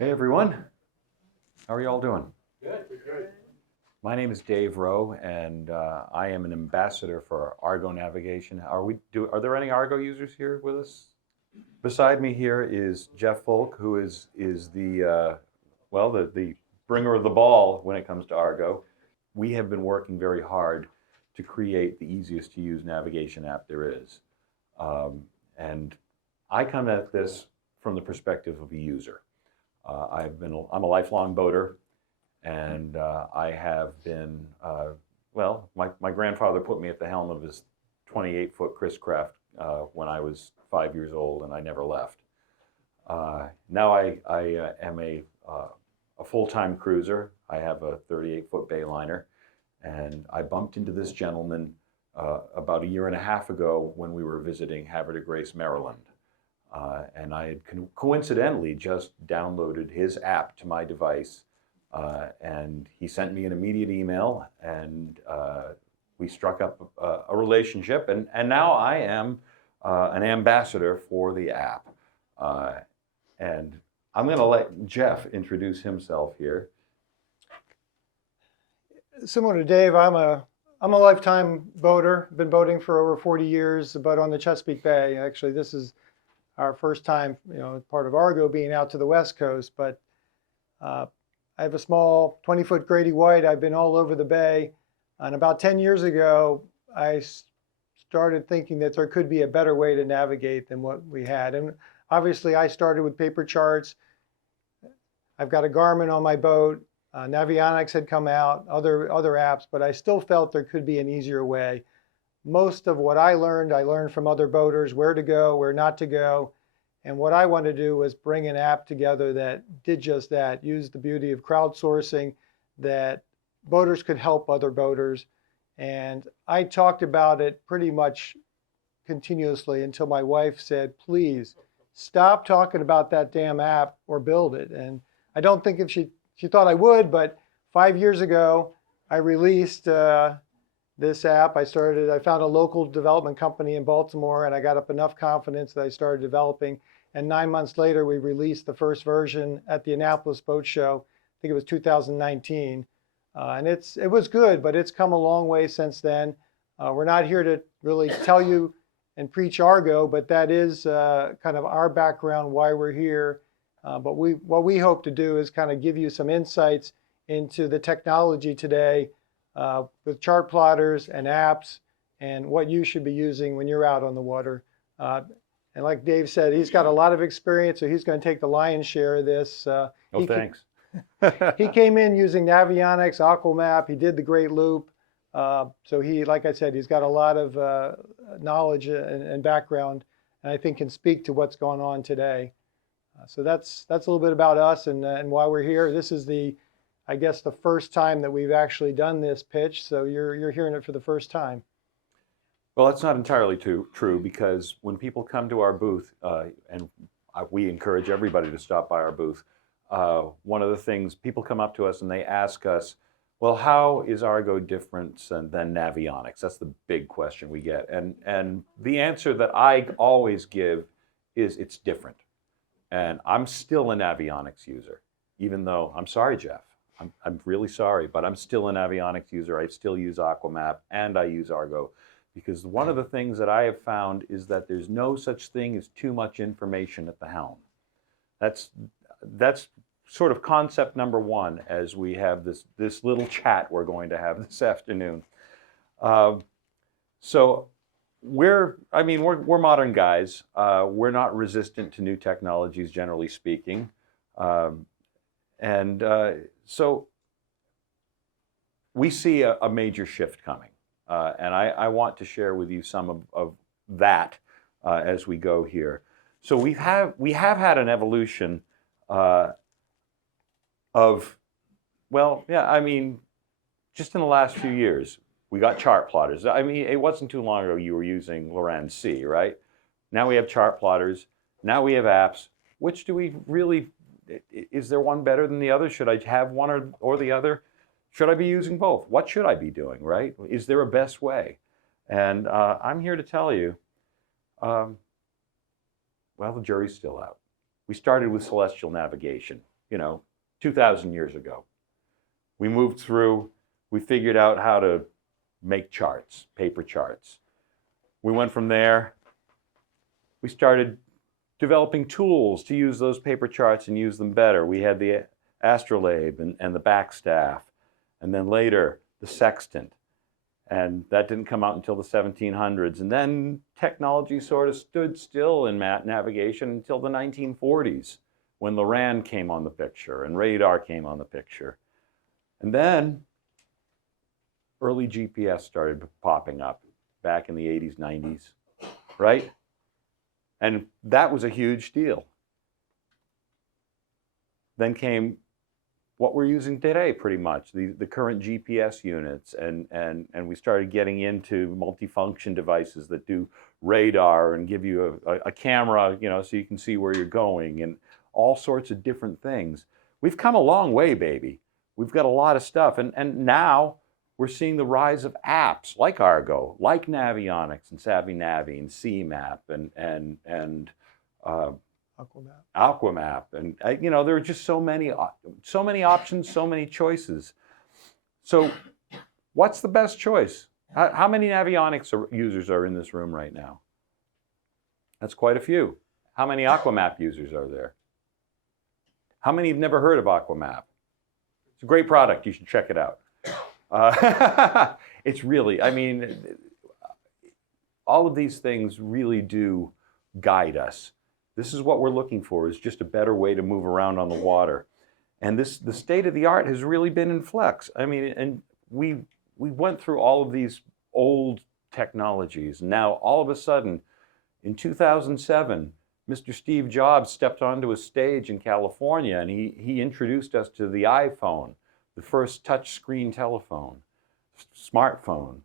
Hey everyone, how are you all doing? Good. Good. My name is Dave Rowe, and I am an ambassador for Argo navigation. Are there any Argo users here with us? Beside me here is Jeff Foulk, who is the bringer of the ball when it comes to Argo. We have been working very hard to create the easiest to use navigation app there is, and I come at this from the perspective of a user. I'm a lifelong boater, and I have been, my grandfather put me at the helm of his 28-foot Chris Craft when I was 5 years old, and I never left. Now I am a full-time cruiser. I have a 38-foot Bayliner, and I bumped into this gentleman about a year and a half ago when we were visiting Havre de Grace, Maryland. And I had coincidentally just downloaded his app to my device, and he sent me an immediate email, and we struck up a relationship, and now I am an ambassador for the app. And I'm going to let Jeff introduce himself here. Similar to Dave, I'm a lifetime boater. Been boating for over 40 years, but on the Chesapeake Bay. Actually, this is our first time, part of Argo being out to the West Coast. But I have a small 20-foot Grady White. I've been all over the bay. And about 10 years ago, I started thinking that there could be a better way to navigate than what we had. And obviously, I started with paper charts. I've got a Garmin on my boat. Navionics had come out, other apps, but I still felt there could be an easier way. Most of what I learned from other boaters, where to go, where not to go. And what I wanted to do was bring an app together that did just that, use the beauty of crowdsourcing, that boaters could help other boaters. And I talked about it pretty much continuously until my wife said, please stop talking about that damn app or build it. And I don't think if she thought I would, but 5 years ago, I released this app. I found a local development company in Baltimore, and I got up enough confidence that I started developing. And 9 months later, we released the first version at the Annapolis Boat Show. I think it was 2019. And it was good, but it's come a long way since then. We're not here to really tell you and preach Argo, but that is kind of our background, why we're here. But what we hope to do is kind of give you some insights into the technology today with Chartplotters and apps and what you should be using when you're out on the water. And like Dave said, he's got a lot of experience, so he's going to take the lion's share of this. Thanks. He came in using Navionics, Aquamap. He did the Great Loop. So like I said, he's got a lot of knowledge and background, and I think can speak to what's going on today. So that's a little bit about us and why we're here. This is I guess the first time that we've actually done this pitch, so you're hearing it for the first time. Well, that's not entirely true, because when people come to our booth, and we encourage everybody to stop by our booth, one of the things, people come up to us and they ask us, well, how is Argo different than Navionics? That's the big question we get. And the answer that I always give is it's different. And I'm still a Navionics user, even though, I'm sorry, Jeff, I'm really sorry, but I'm still a Navionics user. I still use Aquamap and I use Argo, because one of the things that I have found is that there's no such thing as too much information at the helm. That's sort of concept number one as we have this little chat we're going to have this afternoon. So we're modern guys. We're not resistant to new technologies, generally speaking. So we see a major shift coming. And I want to share with you some of that as we go here. So we have had an evolution just in the last few years. We got Chartplotters. I mean, it wasn't too long ago you were using Loran C, right? Now we have Chartplotters. Now we have apps. Which do we really, is there one better than the other? Should I have one or the other? Should I be using both? What should I be doing, right? Is there a best way? And I'm here to tell you, well, the jury's still out. We started with celestial navigation. 2,000 years ago. We moved through, we figured out how to make charts, paper charts. We went from there, we started developing tools to use those paper charts and use them better. We had the astrolabe and the backstaff, and then later the sextant. And that didn't come out until the 1700s. And then technology sort of stood still in navigation until the 1940s, when Loran came on the picture and radar came on the picture. And then early GPS started popping up back in the 80s, 90s, right? And that was a huge deal. Then came what we're using today, pretty much, the current GPS units, and we started getting into multifunction devices that do radar and give you a camera, so you can see where you're going, and all sorts of different things. We've come a long way, baby. We've got a lot of stuff, and now we're seeing the rise of apps like Argo, like Navionics and Savvy Navi and CMap and Aquamap, and there are just so many options, so many choices. So, what's the best choice? How many Navionics users are in this room right now? That's quite a few. How many Aquamap users are there? How many have never heard of Aquamap? It's a great product. You should check it out. It's really, all of these things really do guide us. This is what we're looking for, is just a better way to move around on the water. And the state of the art has really been in flux. And we went through all of these old technologies. Now, all of a sudden, in 2007, Mr. Steve Jobs stepped onto a stage in California, and he introduced us to the iPhone, the first touch-screen telephone, smartphone.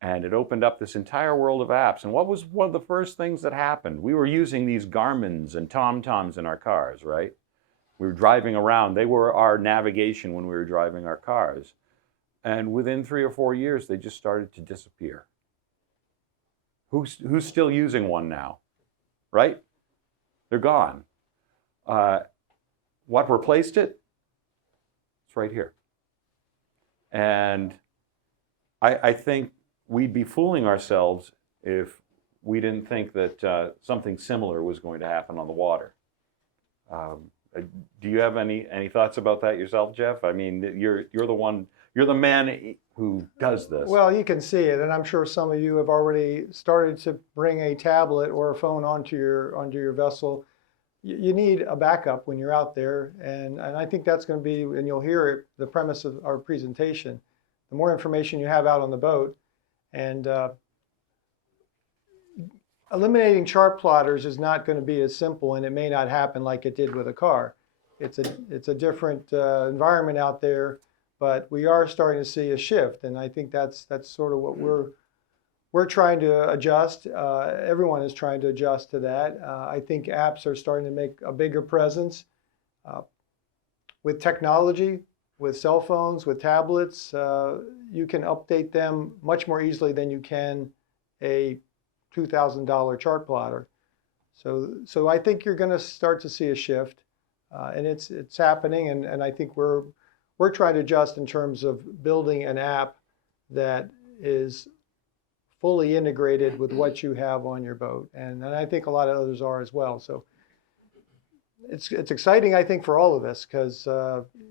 And it opened up this entire world of apps. And what was one of the first things that happened? We were using these Garmins and TomToms in our cars, right? We were driving around. They were our navigation when we were driving our cars. And within 3 or 4 years, they just started to disappear. Who's still using one now, right? They're gone. What replaced it? It's right here. And I think we'd be fooling ourselves if we didn't think that something similar was going to happen on the water. Do you have any thoughts about that yourself, Jeff? You're the man who does this. Well, you can see it, and I'm sure some of you have already started to bring a tablet or a phone onto your vessel. You need a backup when you're out there, and I think that's going to be, and you'll hear it, the premise of our presentation. The more information you have out on the boat, and eliminating chart plotters is not going to be as simple, and it may not happen like it did with a car. It's a different environment out there, but we are starting to see a shift, and I think that's sort of what we're trying to adjust. Everyone is trying to adjust to that. I think apps are starting to make a bigger presence with technology. With cell phones, with tablets, you can update them much more easily than you can a $2,000 chart plotter. So I think you're going to start to see a shift, and it's happening. And I think we're trying to adjust in terms of building an app that is fully integrated with what you have on your boat, and I think a lot of others are as well. So. It's exciting, I think, for all of us, because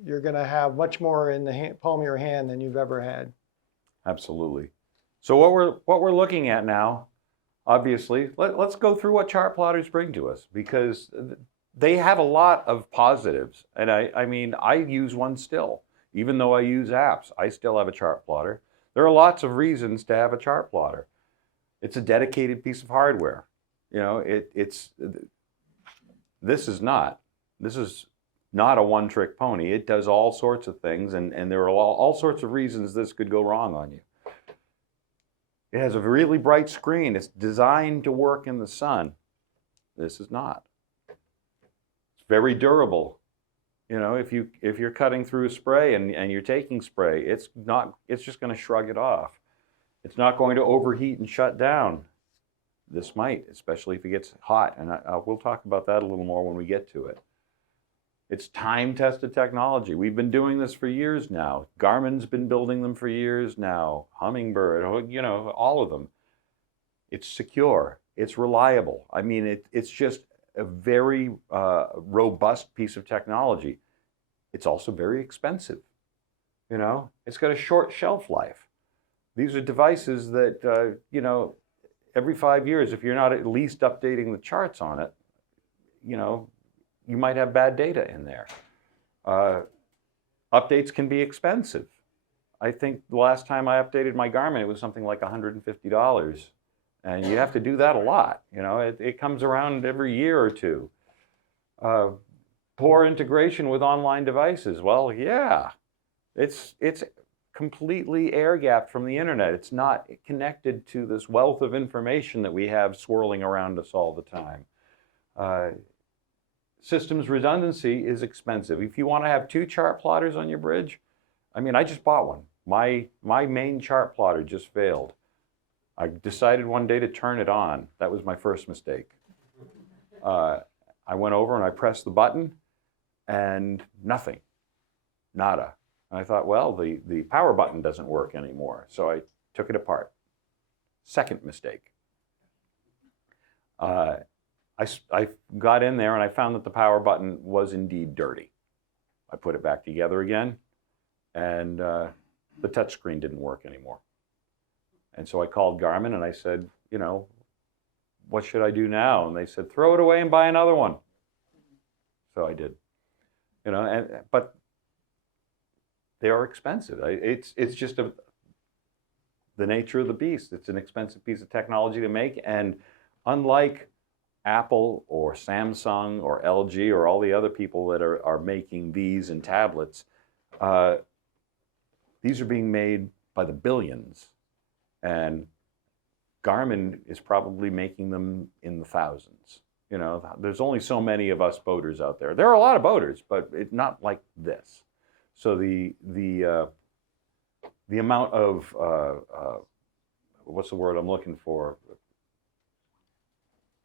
you're going to have much more in the palm of your hand than you've ever had. Absolutely. So what we're looking at now, obviously, let's go through what chart plotters bring to us, because they have a lot of positives. And I use one still, even though I use apps. I still have a chart plotter. There are lots of reasons to have a chart plotter. It's a dedicated piece of hardware. This is not a one-trick pony. It does all sorts of things, and there are all sorts of reasons this could go wrong on you. It has a really bright screen. It's designed to work in the sun. This is not. It's very durable. If you're cutting through spray and you're taking spray, it's just going to shrug it off. It's not going to overheat and shut down. This might, especially if it gets hot, and we'll talk about that a little more when we get to it. It's time-tested technology. We've been doing this for years now. Garmin's been building them for years now. Humminbird, you know, all of them. It's secure. It's reliable. I mean, it's just a very robust piece of technology. It's also very expensive. You know, it's got a short shelf life. These are devices that, you know, every 5 years, if you're not at least updating the charts on it, you know, you might have bad data in there. Updates can be expensive. I think the last time I updated my Garmin, it was something like $150. And you have to do that a lot. You know, it comes around every year or two. Poor integration with online devices. Well, yeah, it's completely air-gapped from the internet. It's not connected to this wealth of information that we have swirling around us all the time. Systems redundancy is expensive. If you want to have 2 chart plotters on your bridge, I mean, I just bought one. My main chart plotter just failed. I decided one day to turn it on. That was my first mistake. I went over and I pressed the button and nothing, nada. And I thought, well, the power button doesn't work anymore. So I took it apart. Second mistake. I got in there and I found that the power button was indeed dirty. I put it back together again, and the touchscreen didn't work anymore. And so I called Garmin and I said, you know, what should I do now? And they said, throw it away and buy another one. So I did. You know, but they are expensive. It's just the nature of the beast. It's an expensive piece of technology to make, and unlike Apple or Samsung or LG or all the other people that are making these and tablets, these are being made by the billions, and Garmin is probably making them in the thousands. You know, there's only so many of us boaters out there. There are a lot of boaters, but it's not like this. So the amount of what's the word I'm looking for?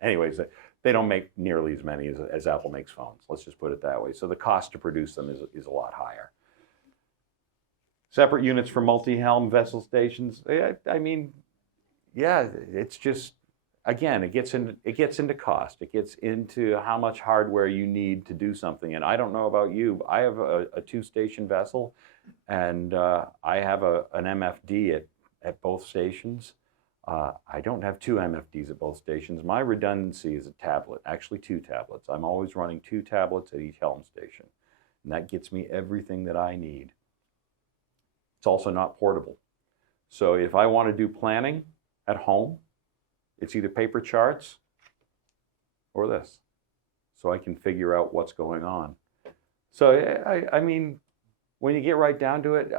Anyways, they don't make nearly as many as Apple makes phones. Let's just put it that way. So the cost to produce them is a lot higher. Separate units for multi-helm vessel stations. I mean, yeah, it's just, again, it gets into cost. It gets into how much hardware you need to do something. And I don't know about you, but I have a 2-station vessel, and I have an MFD at both stations. I don't have 2 MFDs at both stations. My redundancy is a tablet, actually 2 tablets. I'm always running 2 tablets at each helm station, and that gets me everything that I need. It's also not portable. So if I want to do planning at home, it's either paper charts or this, so I can figure out what's going on. So I mean, when you get right down to it,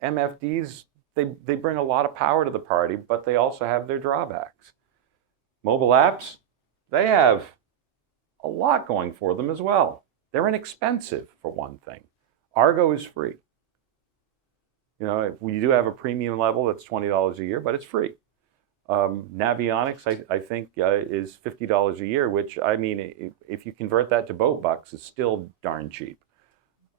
MFDs, they bring a lot of power to the party, but they also have their drawbacks. Mobile apps, they have a lot going for them as well. They're inexpensive, for one thing. Argo is free. You know, we do have a premium level that's $20 a year, but it's free. Navionics, I think, is $50 a year, which, I mean, if you convert that to boat bucks, is still darn cheap.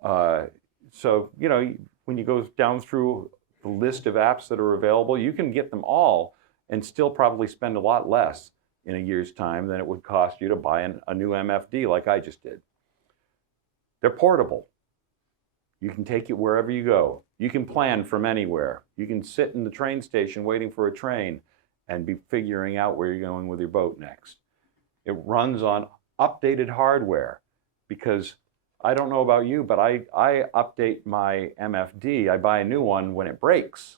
So, you know, when you go down through the list of apps that are available, you can get them all and still probably spend a lot less in a year's time than it would cost you to buy a new MFD like I just did. They're portable. You can take it wherever you go. You can plan from anywhere. You can sit in the train station waiting for a train and be figuring out where you're going with your boat next. It runs on updated hardware, because I don't know about you, but I update my MFD. I buy a new one when it breaks.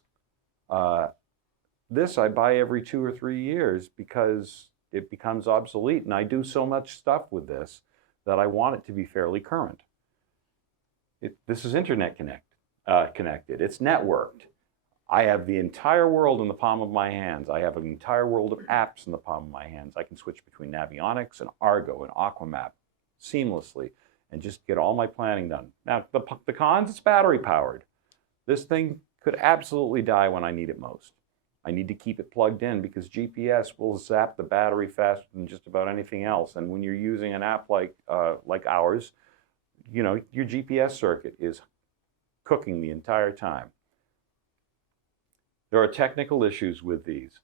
This I buy every 2 or 3 years because it becomes obsolete, and I do so much stuff with this that I want it to be fairly current. This is internet connected. It's networked. I have the entire world in the palm of my hands. I have an entire world of apps in the palm of my hands. I can switch between Navionics and Argo and Aquamap seamlessly and just get all my planning done. Now, the cons, it's battery powered. This thing could absolutely die when I need it most. I need to keep it plugged in because GPS will zap the battery faster than just about anything else. And when you're using an app like ours, you know, your GPS circuit is cooking the entire time. There are technical issues with these.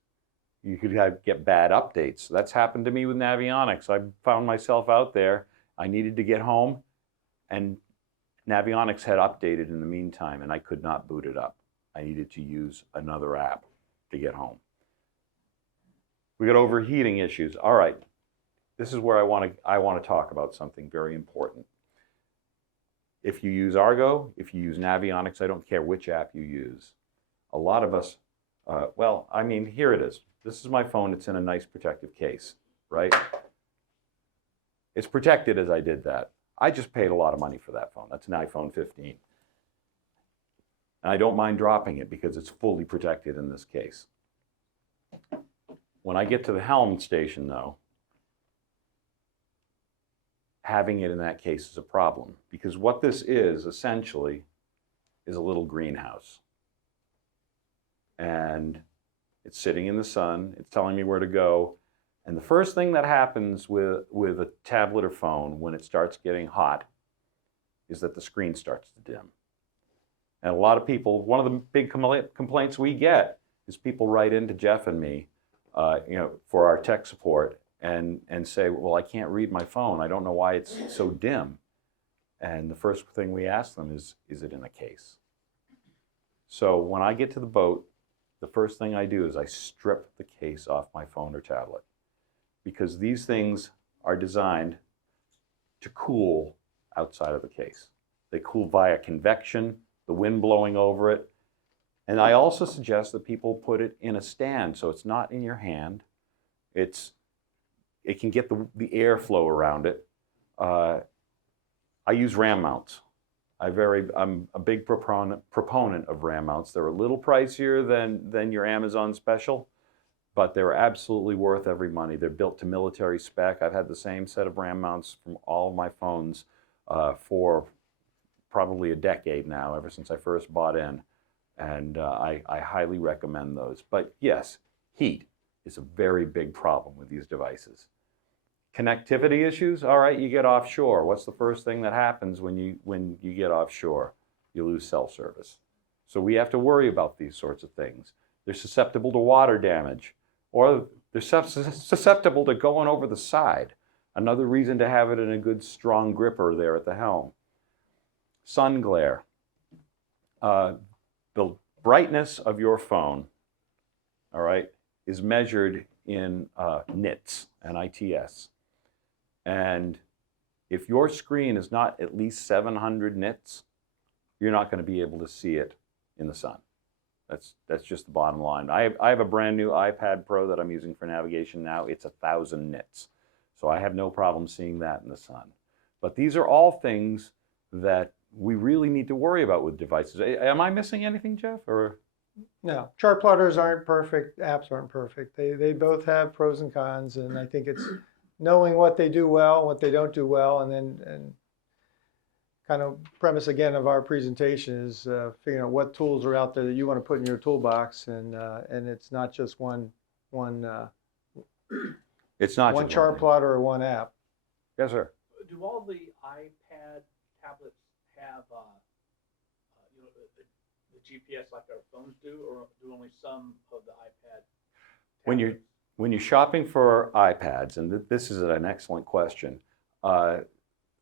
You could get bad updates. That's happened to me with Navionics. I found myself out there. I needed to get home, and Navionics had updated in the meantime, and I could not boot it up. I needed to use another app to get home. We got overheating issues. All right, this is where I want to talk about something very important. If you use Argo, if you use Navionics, I don't care which app you use. A lot of us, well, I mean, here it is. This is my phone. It's in a nice protective case, right? It's protected as I did that. I just paid a lot of money for that phone. That's an iPhone 15. And I don't mind dropping it because it's fully protected in this case. When I get to the helm station, though, having it in that case is a problem, because what this is essentially is a little greenhouse. And it's sitting in the sun, it's telling me where to go. And the first thing that happens with a tablet or phone when it starts getting hot is that the screen starts to dim. And a lot of people, one of the big complaints we get is people write into Jeff and me, you know, for our tech support and say, well, I can't read my phone. I don't know why it's so dim. And the first thing we ask them is it in a case? So when I get to the boat, the first thing I do is I strip the case off my phone or tablet, because these things are designed to cool outside of the case. They cool via convection, the wind blowing over it. And I also suggest that people put it in a stand so it's not in your hand. It can get the airflow around it. I use RAM mounts. I'm a big proponent of RAM mounts. They're a little pricier than your Amazon special, but they're absolutely worth every money. They're built to military spec. I've had the same set of RAM mounts from all of my phones for probably a decade now, ever since I first bought in. And I highly recommend those. But yes, heat is a very big problem with these devices. Connectivity issues, all right, you get offshore. What's the first thing that happens when you get offshore? You lose cell service. So we have to worry about these sorts of things. They're susceptible to water damage, or they're susceptible to going over the side. Another reason to have it in a good strong gripper there at the helm. Sun glare. The brightness of your phone, all right, is measured in nits, N-I-T-S. And if your screen is not at least 700 nits, you're not going to be able to see it in the sun. That's just the bottom line. I have a brand new iPad Pro that I'm using for navigation now. It's 1,000 nits. So I have no problem seeing that in the sun. But these are all things that we really need to worry about with devices. Am I missing anything, Jeff? Or No, Chartplotters aren't perfect, apps aren't perfect. They both have pros and cons, and I think it's knowing what they do well, what they don't do well, and kind of premise again of our presentation is figuring out what tools are out there that you want to put in your toolbox, and it's not just one it's not one just chart plotter or one app. Yes, sir. Do all the iPad tablets have you know, the GPS like our phones do, or do only some of the iPad tablets? When you're shopping for iPads, and this is an excellent question,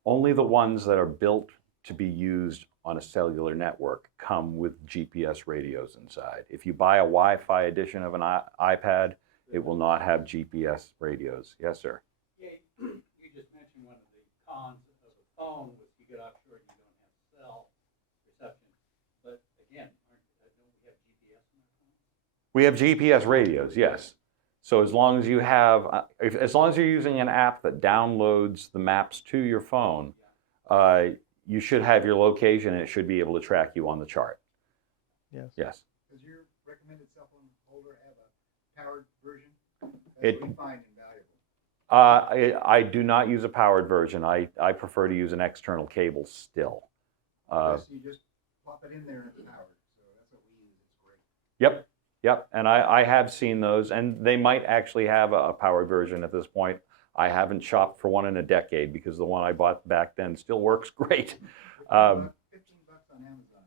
only the ones that are built to be used on a cellular network come with GPS radios inside. If you buy a Wi-Fi edition of an iPad, it will not have GPS radios. Yes, sir. Yeah, you just mentioned one of the cons of a phone was you get offshore and you don't have cell reception. But again, don't we have GPS in our phones? We have GPS radios, yes. So as long as you have, as long as you're using an app that downloads the maps to your phone, you should have your location and it should be able to track you on the chart. Yes. Yes. Does your recommended cell phone holder have a powered version? It- That's what we find invaluable. I do not use a powered version. I prefer to use an external cable still. Yes, you just plop it in there and it's powered. So that's what we use. It's great. Yep, and I have seen those, and they might actually have a powered version at this point. I haven't shopped for one in a decade because the one I bought back then still works great. $15 on Amazon.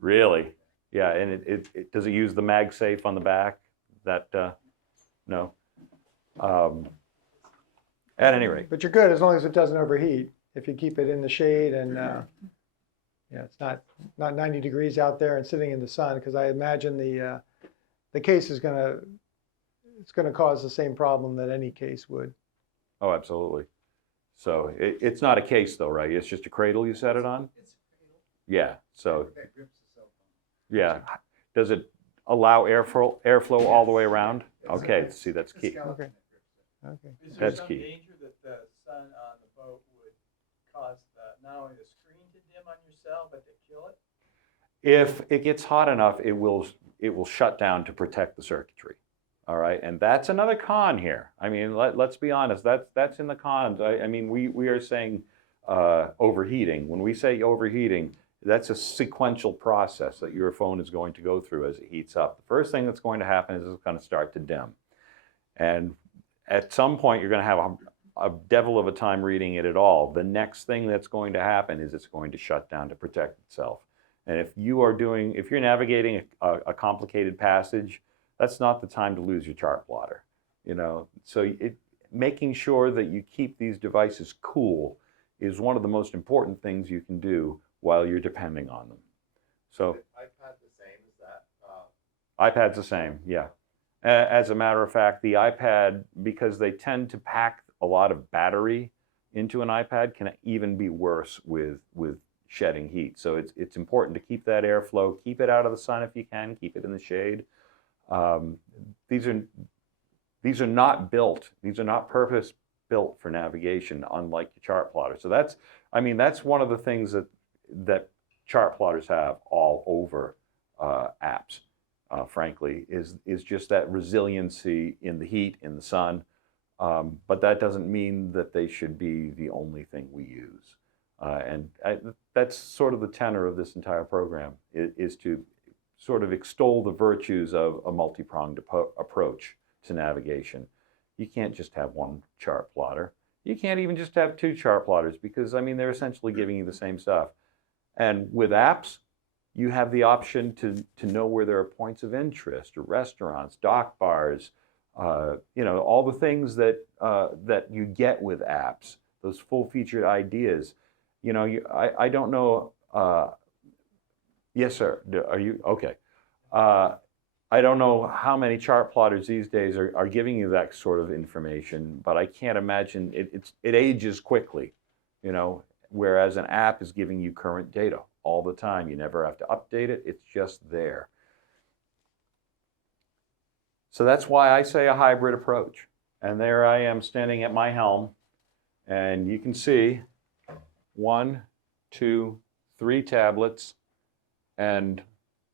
Really? Yeah, and does it use the MagSafe on the back? That no. At any rate, But you're good as long as it doesn't overheat. If you keep it in the shade and yeah, it's not 90 degrees out there and sitting in the sun, because I imagine the case is it's gonna cause the same problem that any case would. oh, absolutely. So it's not a case though, right? It's just a cradle you set it on? It's a cradle. Yeah. So That grips the cell phone. yeah. Does it allow airflow all the way around? It's Okay. a- See, that's it's a key. skeleton Okay. that grips it. Okay. Is there That's some key. danger that the sun on the boat would cause not only the screen to dim on your cell, but to kill it? If it gets hot enough, it will shut down to protect the circuitry. All right, and that's another con here. I mean, let's be honest. That's in the cons. I mean, we are saying overheating. When we say overheating, that's a sequential process that your phone is going to go through as it heats up. The first thing that's going to happen is it's going to start to dim, and at some point you're going to have a devil of a time reading it at all. The next thing that's going to happen is it's going to shut down to protect itself. And if you're navigating a complicated passage, that's not the time to lose your chart plotter. You know, so making sure that you keep these devices cool is one of the most important things you can do while you're depending on them. So iPad the same as that? iPad's the same, yeah. As a matter of fact, the iPad, because they tend to pack a lot of battery into an iPad, can even be worse with shedding heat. So it's important to keep that airflow, keep it out of the sun if you can, keep it in the shade. These are not purpose built for navigation, unlike your chart plotter. So that's one of the things that chart plotters have all over apps. Frankly, is just that resiliency in the heat, in the sun. But that doesn't mean that they should be the only thing we use. That's sort of the tenor of this entire program, is to sort of extol the virtues of a multi-pronged approach to navigation. You can't just have one chart plotter. You can't even just have two chart plotters, because, I mean, they're essentially giving you the same stuff. And with apps, you have the option to know where there are points of interest, or restaurants, dock bars, all the things that you get with apps, those full-featured ideas. I don't know. Yes, sir. Are you okay? I don't know how many chart plotters these days are giving you that sort of information, but I can't imagine it ages quickly, whereas an app is giving you current data all the time. You never have to update it. It's just there. So that's why I say a hybrid approach. And there I am standing at my helm, and you can see 1, 2, 3 tablets, and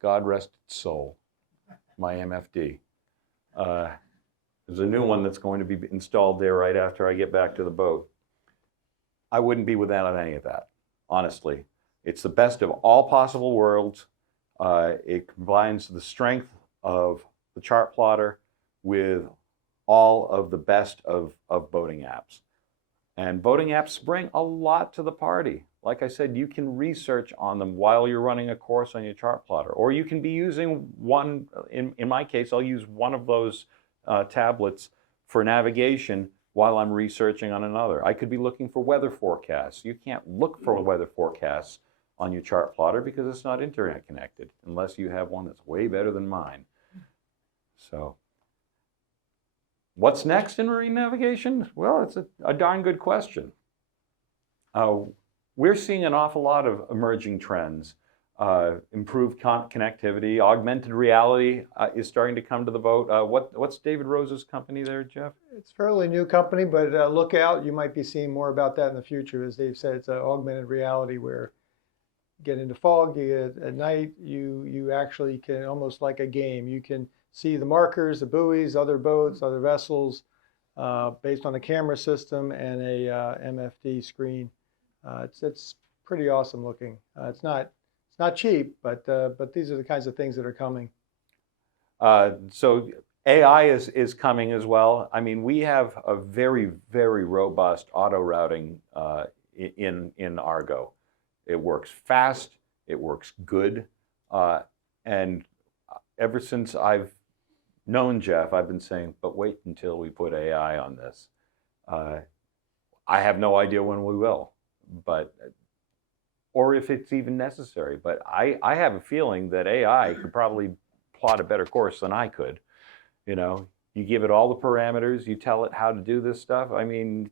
God rest its soul, my MFD. There's a new one that's going to be installed there right after I get back to the boat. I wouldn't be without any of that, honestly. It's the best of all possible worlds. It combines the strength of the chart plotter with all of the best of boating apps. And boating apps bring a lot to the party. Like I said, you can research on them while you're running a course on your chart plotter, or you can be using one. In my case, I'll use one of those tablets for navigation while I'm researching on another. I could be looking for weather forecasts. You can't look for weather forecasts on your chart plotter because it's not internet connected, unless you have one that's way better than mine. So what's next in marine navigation? Well, it's a darn good question. We're seeing an awful lot of emerging trends. Improved connectivity, augmented reality is starting to come to the boat. What's David Rose's company there, Jeff? It's a fairly new company, but look out. You might be seeing more about that in the future. As Dave said, it's an augmented reality where you get into fog, at night, you actually can, almost like a game, you can see the markers, the buoys, other boats, other vessels, based on a camera system and a MFD screen. It's pretty awesome looking. It's not cheap, but these are the kinds of things that are coming. So AI is coming as well. I mean, we have a very, very robust auto routing in Argo. It works fast. It works good. And ever since I've known Jeff, I've been saying, but wait until we put AI on this. I have no idea when we will, but or if it's even necessary. But I have a feeling that AI could probably plot a better course than I could. You know, you give it all the parameters, you tell it how to do this stuff. I mean,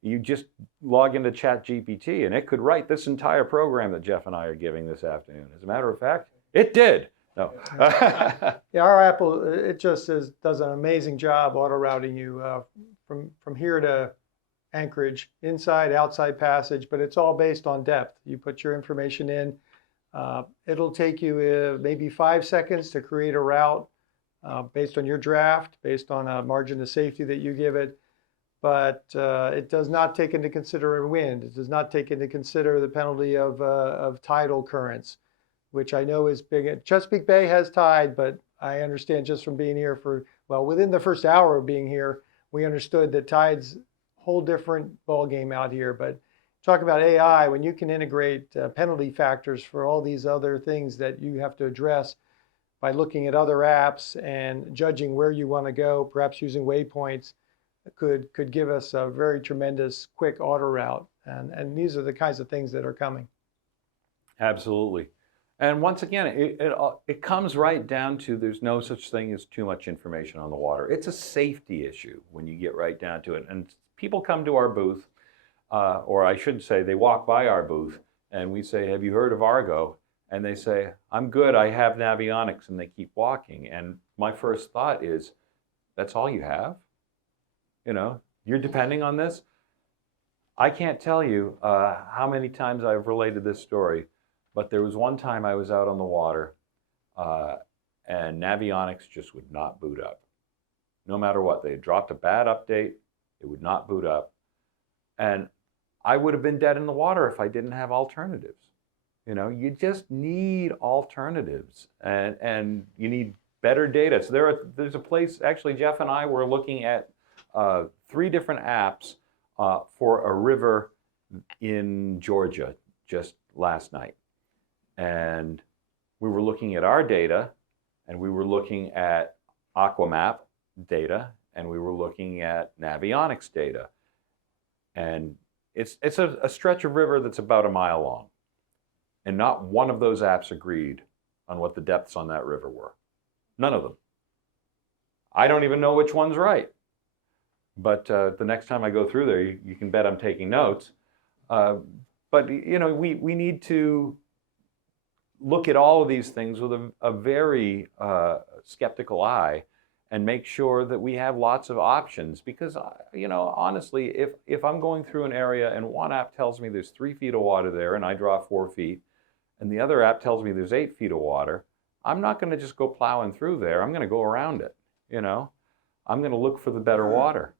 you just log into ChatGPT and it could write this entire program that Jeff and I are giving this afternoon. As a matter of fact, it did. No. Yeah, our Apple, it just does an amazing job auto routing you from here to Anchorage, inside, outside passage, but it's all based on depth. You put your information in. It'll take you maybe 5 seconds to create a route based on your draft, based on a margin of safety that you give it. But it does not take into consideration wind. It does not take into consider the penalty of tidal currents, which I know is big. Chesapeake Bay has tide, but I understand just from being here within the first hour of being here, we understood that tide's a whole different ballgame out here. But talk about AI, when you can integrate penalty factors for all these other things that you have to address by looking at other apps and judging where you want to go, perhaps using waypoints, could give us a very tremendous quick auto route. And these are the kinds of things that are coming. Absolutely. And once again, it comes right down to there's no such thing as too much information on the water. It's a safety issue when you get right down to it. And people come to our booth, or I should say they walk by our booth, and we say, have you heard of Argo? And they say, I'm good, I have Navionics, and they keep walking. And my first thought is, that's all you have? You know, you're depending on this? I can't tell you how many times I've related this story, but there was one time I was out on the water and Navionics just would not boot up. No matter what, they had dropped a bad update, it would not boot up. And I would have been dead in the water if I didn't have alternatives. You know, you just need alternatives and you need better data. So there's a place, actually Jeff and I were looking at 3 different apps for a river in Georgia just last night. And we were looking at our data, and we were looking at Aquamap data, and we were looking at Navionics data. And it's a stretch of river that's about a mile long. And not one of those apps agreed on what the depths on that river were. None of them. I don't even know which one's right. But the next time I go through there, you can bet I'm taking notes. But you know, we need to look at all of these things with a very skeptical eye and make sure that we have lots of options. Because you know, honestly, if I'm going through an area and one app tells me there's 3 feet of water there and I draw 4 feet, and the other app tells me there's 8 feet of water, I'm not going to just go plowing through there. I'm going to go around it. You know, I'm going to look for the better water.